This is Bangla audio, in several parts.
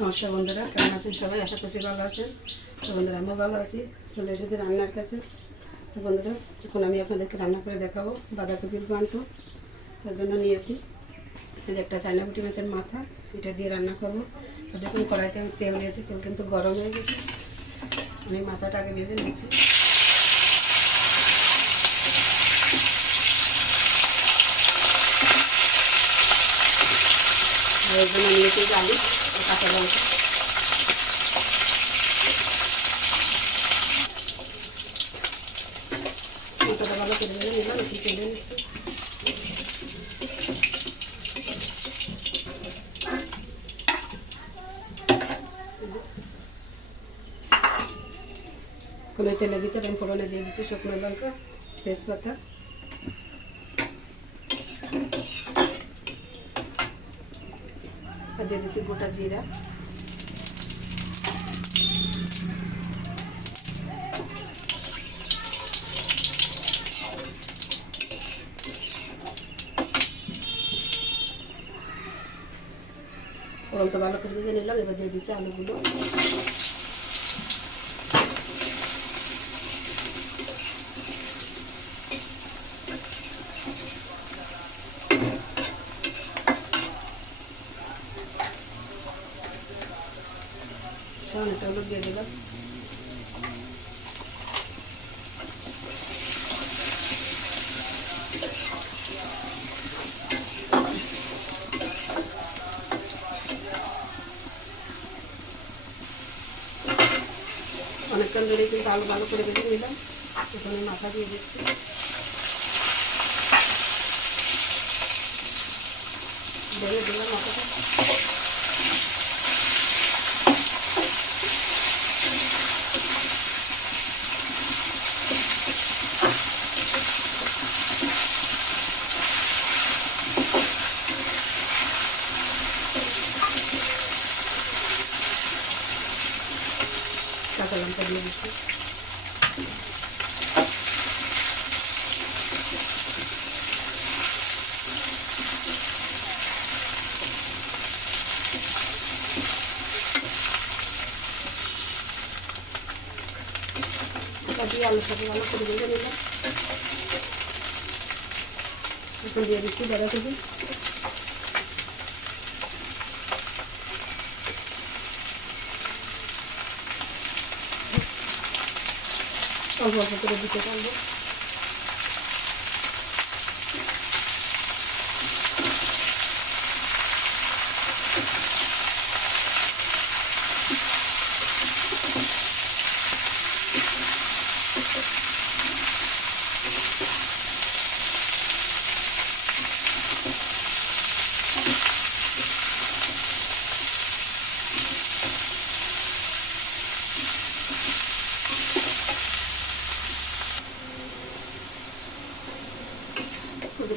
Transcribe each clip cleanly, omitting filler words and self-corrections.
নমস্কার বন্ধুরা, কেমন আছেন সবাই? আশা করছি ভালো আছেন। তো বন্ধুরা, আমিও ভালো আছি। চলে এসেছি রান্নার কাছে। তো বন্ধুরা, এখন আমি আপনাদেরকে রান্না করে দেখাবো বাঁধাকপির ঘন্ট। তার জন্য নিয়েছি এই যে একটা চায়না পুঁটি মাছের মাথা, এটা দিয়ে রান্না করবো। তো দেখুন, কড়াইতে আমি তেল দিয়েছি, তেল কিন্তু গরম হয়ে গেছে। আমি মাথাটা আগে ভেজে নিয়েছি। এর জন্য নিয়েছি আলু আর কাঁচা লঙ্কা। মাথাটা ভালো করে ভেজে নিলাম, একটু তেলে নিচ্ছি। কোনো তেলের ভিতরে আমি ফোড়নে দিয়ে দিচ্ছি শুকনো লঙ্কা, তেজপাতা, আর দিয়ে দিচ্ছি গোটা জিরা, ফোড়ন তো ভালো করে ভেজে নিলাম। এবার দিয়ে দিচ্ছি আলুগুলো। সামনেটা হলুদ দিয়ে দিলাম। অনেকক্ষণ ধরে কিন্তু আলু ভালো করে ভেজে নিলাম। এখানে মাথা দিয়ে দিচ্ছি। ভেজে দিলাম মাথাটা। কাঁচা লঙ্কা দিয়ে দিচ্ছি। দিয়ে আলুর সাথে ভালো করে ভেজে নিলাম। এখন দিয়ে দিচ্ছি বাঁধাকপি। অল্প অল্প করে দিতে পারবো।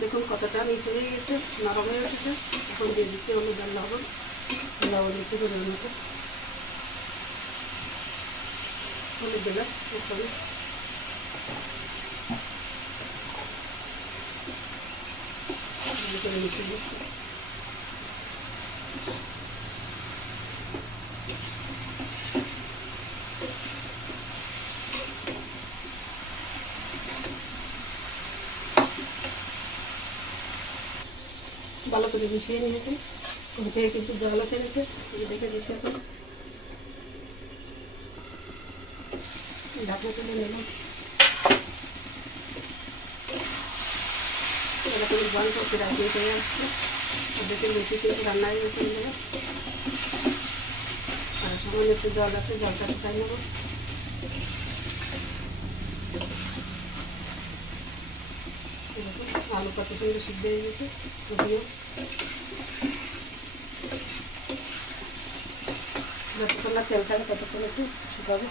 দেখুন কতটা নিচে হয়ে গেছে, নরম হয়ে গেছে। এখন দিয়ে দিচ্ছি হলুদ আর লবণ। লবণ দিচ্ছি পরিমাণ মতো। হলুদ দিলাম 1 চামচ। করে মিশিয়ে দিচ্ছি। ভালো করে মিশিয়ে নিয়েছি। ওর থেকে কিন্তু জল ছেড়েছে, দেখে দিচ্ছি। এখন ঢাকনা তুলে নেব। এরকম জল করতে রাখিয়ে হয়ে আসছে। ওদেরকে বেশি কিন্তু রান্না হয়ে গেছে। আর সামান্য একটু জল আছে, জলটা শুকাই নেব। আলু কত সুন্দর সিদ্ধ হয়ে গেছে। যতক্ষণ না তেল ছাড়ে ততক্ষণ একটু শুকাবে।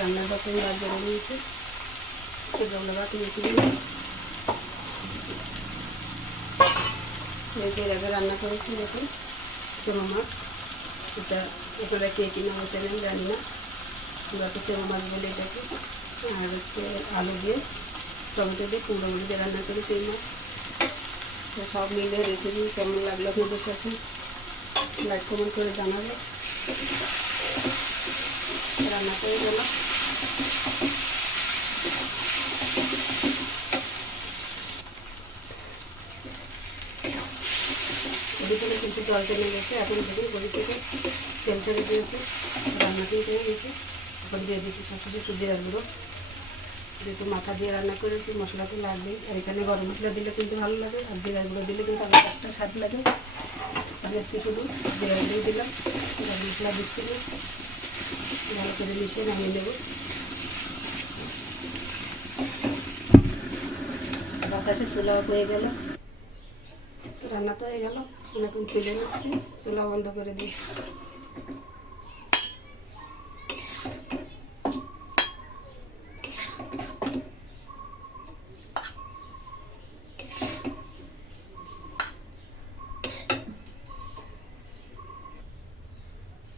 রান্নার বাকি আর বেড়ে নিয়েছে। জল বাকি রেখে দিই। এর আগে রান্না করেছি দেখুন চেমা মাছ। এটা আপনারা কে কি নাম চেনেন জানি না, আমরা তো চেমা মাছ বলে এটাকে। আর হচ্ছে আলু দিয়ে টমেটো দিয়ে কুমড়ো মুড়ি দিয়ে রান্না করেছি এই মাছ। তো সব মিলে রেসিপি কেমন লাগলো আপনাদের কাছে লাইক কমেন্ট করে জানাবে। রান্না করে গেল। এদিকে কিন্তু জল টেনে গেছে, এখন দেখুন বড়ি থেকে তেল ছেড়ে দিয়েছে, রান্না কিন্তু হয়ে গেছে। এখন দিয়ে দিয়েছি সবকিছু একটু জিরার গুঁড়ো, যেহেতু মাথা দিয়ে রান্না করেছি মশলা তো লাগবেই, আর এখানে গরম মশলা দিলে কিন্তু ভালো লাগে, আর জিরার গুঁড়ো দিলে কিন্তু আলাদা একটা স্বাদ লাগে। আমি আজকে শুধু জিরার গুঁড়ো দিলাম, গরম মশলা দিচ্ছি না, ভালো করে মিশিয়ে নামিয়ে নেব। বাতাসে চুলা হয়ে গেল, রান্না তো হয়ে গেল, এখন তুলে নিচ্ছি, চুলা বন্ধ করে দিচ্ছি।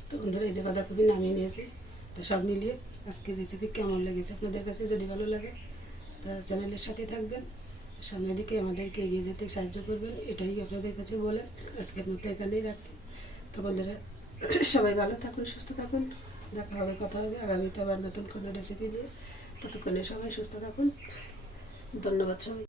তো বন্ধুরা এই যে বাঁধাকপি নামিয়ে নিয়েছি। তো সব মিলিয়ে আজকের রেসিপি কেমন লেগেছে আপনাদের কাছে, যদি ভালো লাগে তা চ্যানেলের সাথে থাকবেন, সামনের দিকে আমাদেরকে এগিয়ে যেতে সাহায্য করবেন, এটাই আপনাদের কাছে বলে আজকের মতো এখানেই রাখছি। তো বন্ধুরা সবাই ভালো থাকুন, সুস্থ থাকুন, দেখা হবে, কথা হবে আগামীতে আবার নতুন কোনো রেসিপি নিয়ে। ততক্ষণে সবাই সুস্থ থাকুন, ধন্যবাদ সবাই।